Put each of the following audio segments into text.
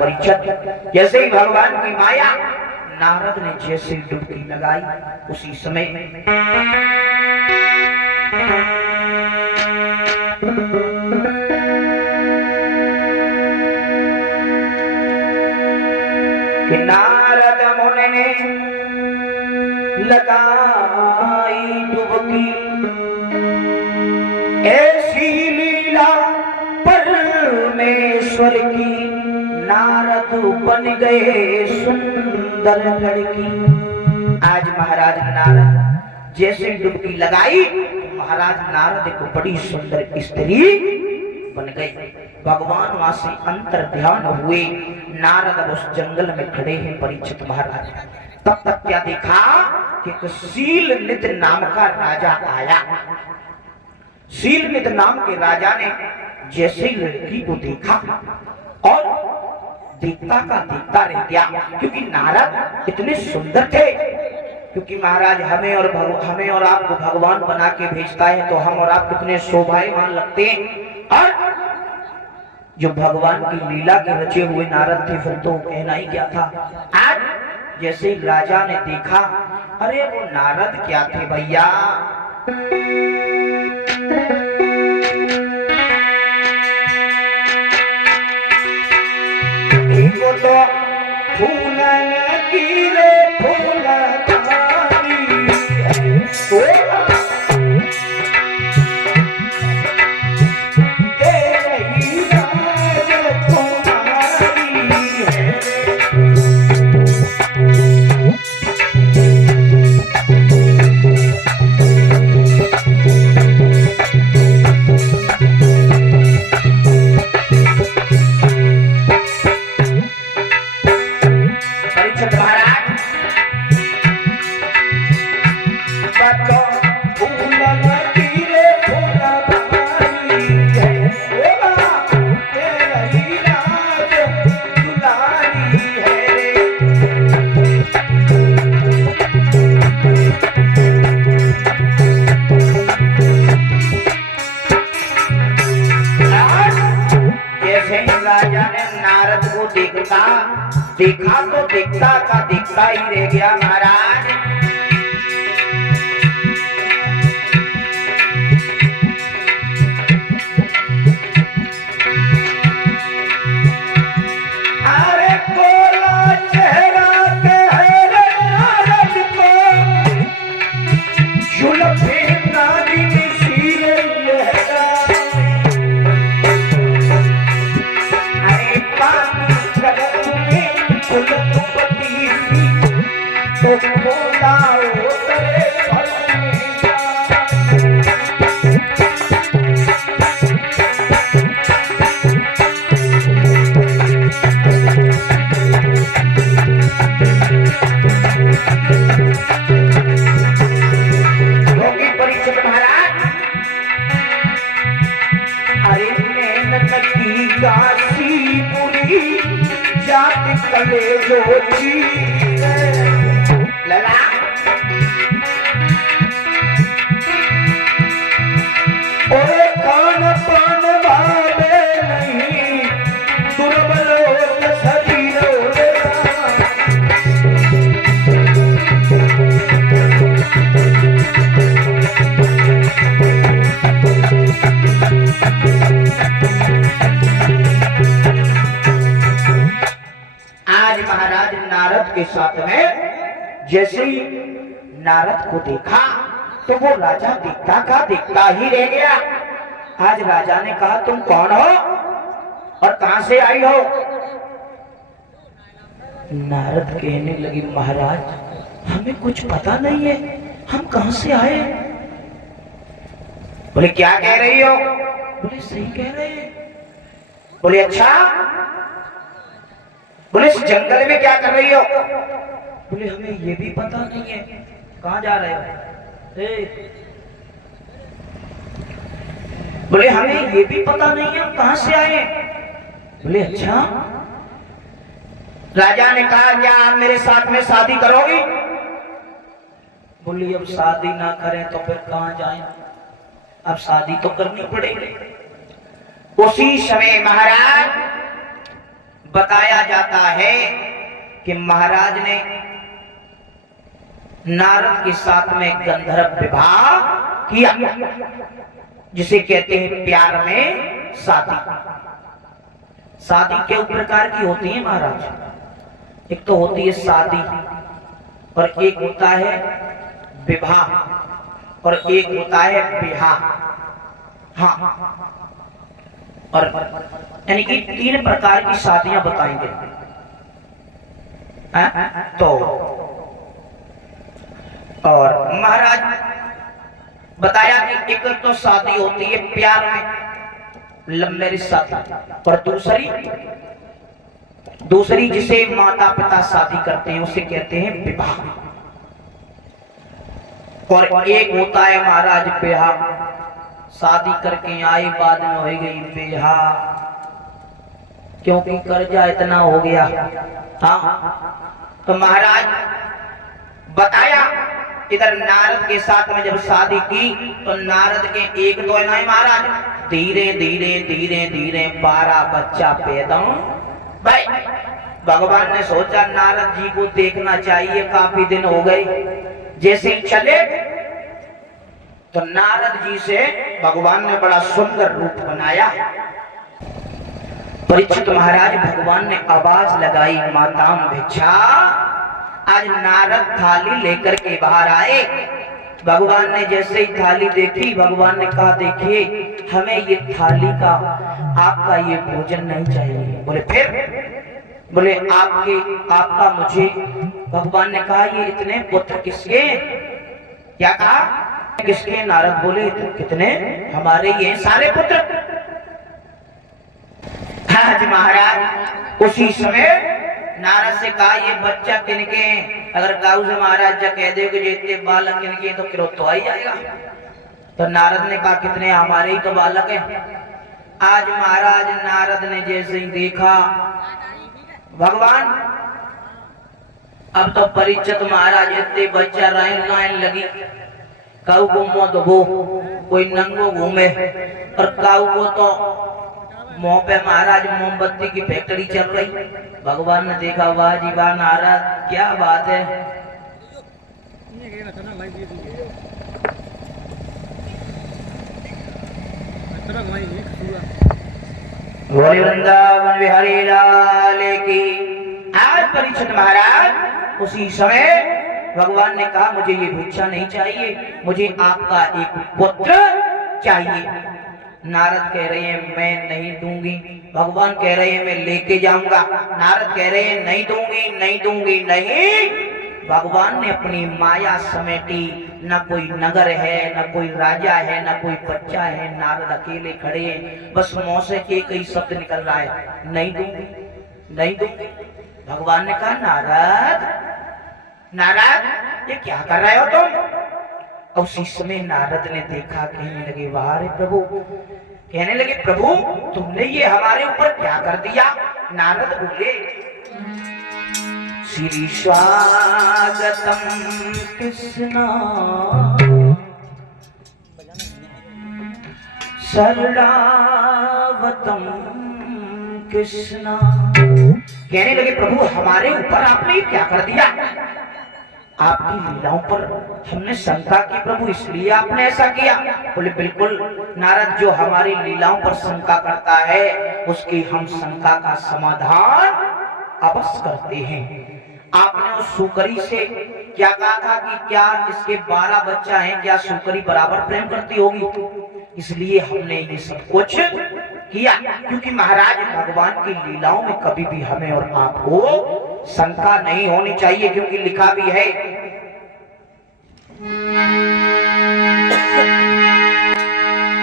परीक्षित। जैसे ही भगवान की माया नारद ने जैसे डुबकी लगाई उसी समय कि नारद मुनि ने लगाई डुबकी, ऐसी लीला परमेश्वर की, नारद बन गए सुंदर लड़की। आज महाराज नारद जैसे डुबकी लगाई महाराज नारद को बड़ी सुंदर स्त्री बन गई। भगवान वहां से अंतर ध्यान हुए। नारद अब उस जंगल में खड़े हैं परीक्षित महाराज। तब तक क्या देखा कि एक शीलनित नाम का राजा आया। शीलनित नाम के राजा ने जैसे लड़की को देखा और देखता का देखता रह गया, क्योंकि नारद इतने सुंदर थे। क्योंकि महाराज हमें और आपको भगवान बना के भेजता है तो हम और आप कितने शोभायमान लगते हैं। और जो भगवान की लीला के रचे हुए नारद थे फिर तो कहना ही क्या था। आज जैसे राजा ने देखा, अरे वो नारद क्या थे भैया, वो तो फूलन की रे फूलधारी देखा तो देखता का देखता ही रह गया महाराज। अरे कोला चेहरा के है नारद को, जुल्फे नागिन सी लहरा, अरे पानी गगन में फुलपति सी तो बोला उतरे फल में योगी परीक्षित महाराज। अरे मेहनत की काशीपुरी जाति कले जो लला, ओरे कान पान भावे नहीं, दुर्बल होत शरीर आज महाराज नारद के साथ में जैसे ही नारद को देखा तो वो राजा देखता का देखता ही रह गया। आज राजा ने कहा तुम कौन हो और कहां से आई हो। नारद कहने लगी महाराज हमें कुछ पता नहीं है, हम कहां से आए। बोले क्या कह रही हो। बोले सही कह रहे हैं। बोले अच्छा, बोले इस जंगल में क्या कर रही हो। बोले हमें ये भी पता नहीं है, कहां जा रहे हो। बोले हमें ये भी पता नहीं है हम कहां से आए। बोले अच्छा। राजा ने कहा क्या आप मेरे साथ में शादी करोगी। बोली अब शादी ना करें तो फिर कहां जाएं, अब शादी तो करनी पड़ेगी। उसी समय महाराज बताया जाता है कि महाराज ने नारद के साथ में गंधर्व विवाह किया, जिसे कहते हैं प्यार में शादी। शादी कई प्रकार की होती है महाराज। एक तो होती है शादी, और एक होता है विवाह, और एक होता है बिहार। हाँ, और यानी कि 3 प्रकार की शादियां बताएंगे। तो और महाराज बताया कि एक तो शादी होती है प्यार में, लंबे शादी, और दूसरी जिसे माता पिता शादी करते हैं उसे कहते हैं विवाह। और एक होता है महाराज बिहार, शादी करके आए बाद में हो गई बिहार, क्योंकि कर्जा इतना हो गया। हाँ, तो महाराज बताया इधर नारद के साथ में जब शादी की तो नारद के 1-2 नहीं महाराज, धीरे धीरे धीरे धीरे 12 बच्चा पैदा। भाई भगवान ने सोचा नारद जी को देखना चाहिए, काफी दिन हो गए। जैसे ही चले तो नारद जी से भगवान ने बड़ा सुंदर रूप बनाया। परीक्षित महाराज भगवान ने आवाज लगाई, माताम भिक्षा। आज नारद थाली लेकर के बाहर आए। भगवान ने जैसे ही थाली देखी, भगवान ने कहा देखिए हमें ये थाली का, आपका ये भोजन नहीं चाहिए। बोले फिर? बोले आपका मुझे। भगवान ने कहा ये इतने पुत्र किसके? क्या कहा? किसके? नारद बोले कितने? हमारे ये सारे पुत्र। आज महाराज उसी समय नारद से कहा ये बच्चा किनके? अगर गाँव से महाराज जा कह दे कि जितने बालक किनके तो क्रोध तो आ ही जाएगा। तो नारद ने कहा कितने? हमारे ही तो बालक हैं। आज महाराज नारद ने जैसे ही देखा भगवान, अब तो परीक्षित महाराज इतने बच्चा लाइन लगी, काऊ को मौत हो, कोई नंगो घूमे, और काऊ को तो मुंह पे महाराज मोमबत्ती की फैक्ट्री चल रही। भगवान ने देखा, वाह जी वाह नारद, क्या बात है। बोले वृंदावन बिहारी लाल की। आज परीक्षित महाराज उसी समय भगवान ने कहा मुझे ये भिक्षा नहीं चाहिए, मुझे आपका एक पुत्र चाहिए। नारद कह रहे हैं मैं नहीं दूंगी। भगवान कह रहे हैं मैं लेके जाऊंगा। नारद कह रहे हैं नहीं दूंगी नहीं दूंगी नहीं। भगवान ने अपनी माया समेटी, न कोई नगर है, न कोई राजा है, न कोई बच्चा है। नारद अकेले खड़े हैं, बस मुंह से एक ही शब्द निकल रहा है, नहीं दूंगी नहीं दूंगी। भगवान ने कहा नारद ये क्या कर रहे हो तुम? उसी समय नारद ने देखा, कहने लगे वाह रे प्रभु, कहने लगे प्रभु तुमने ये हमारे ऊपर क्या कर दिया? नारद बोले श्री स्वागतम कृष्णा शरणावतम कृष्णा। कहने लगे प्रभु हमारे ऊपर आपने क्या कर दिया? आपकी लीलाओं पर हमने शंका की प्रभु, इसलिए आपने ऐसा किया। बोले बिल्कुल नारद, जो हमारी लीलाओं पर शंका करता है उसकी हम शंका का समाधान अवश्य करते हैं। आपने उस सुकरी से क्या कहा था कि क्या इसके 12 बच्चा हैं, क्या सुकरी बराबर प्रेम करती होगी? इसलिए हमने ये सब कुछ किया, क्योंकि महाराज भगवान की लीलाओं में कभी भी हमें और आपको शंका नहीं होनी चाहिए, क्योंकि लिखा भी है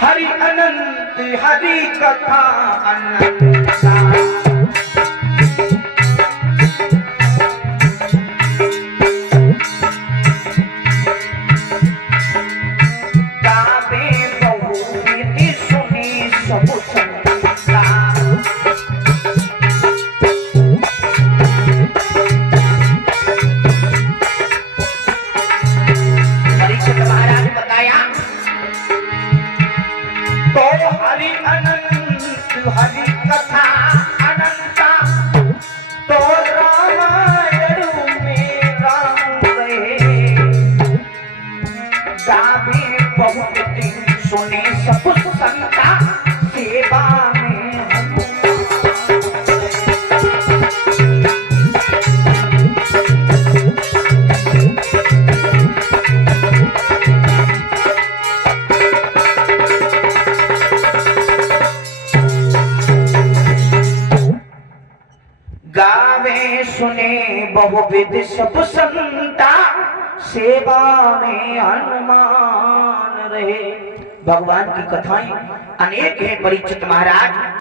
हरि अनंत हरि कथा अनंत। हरि अनंत हरि कथा संता सेवा में गावे सुने बहुविध सब संता सेवा में हनुमान रहे। भगवान की कथाएं अनेक हैं परीक्षित महाराज।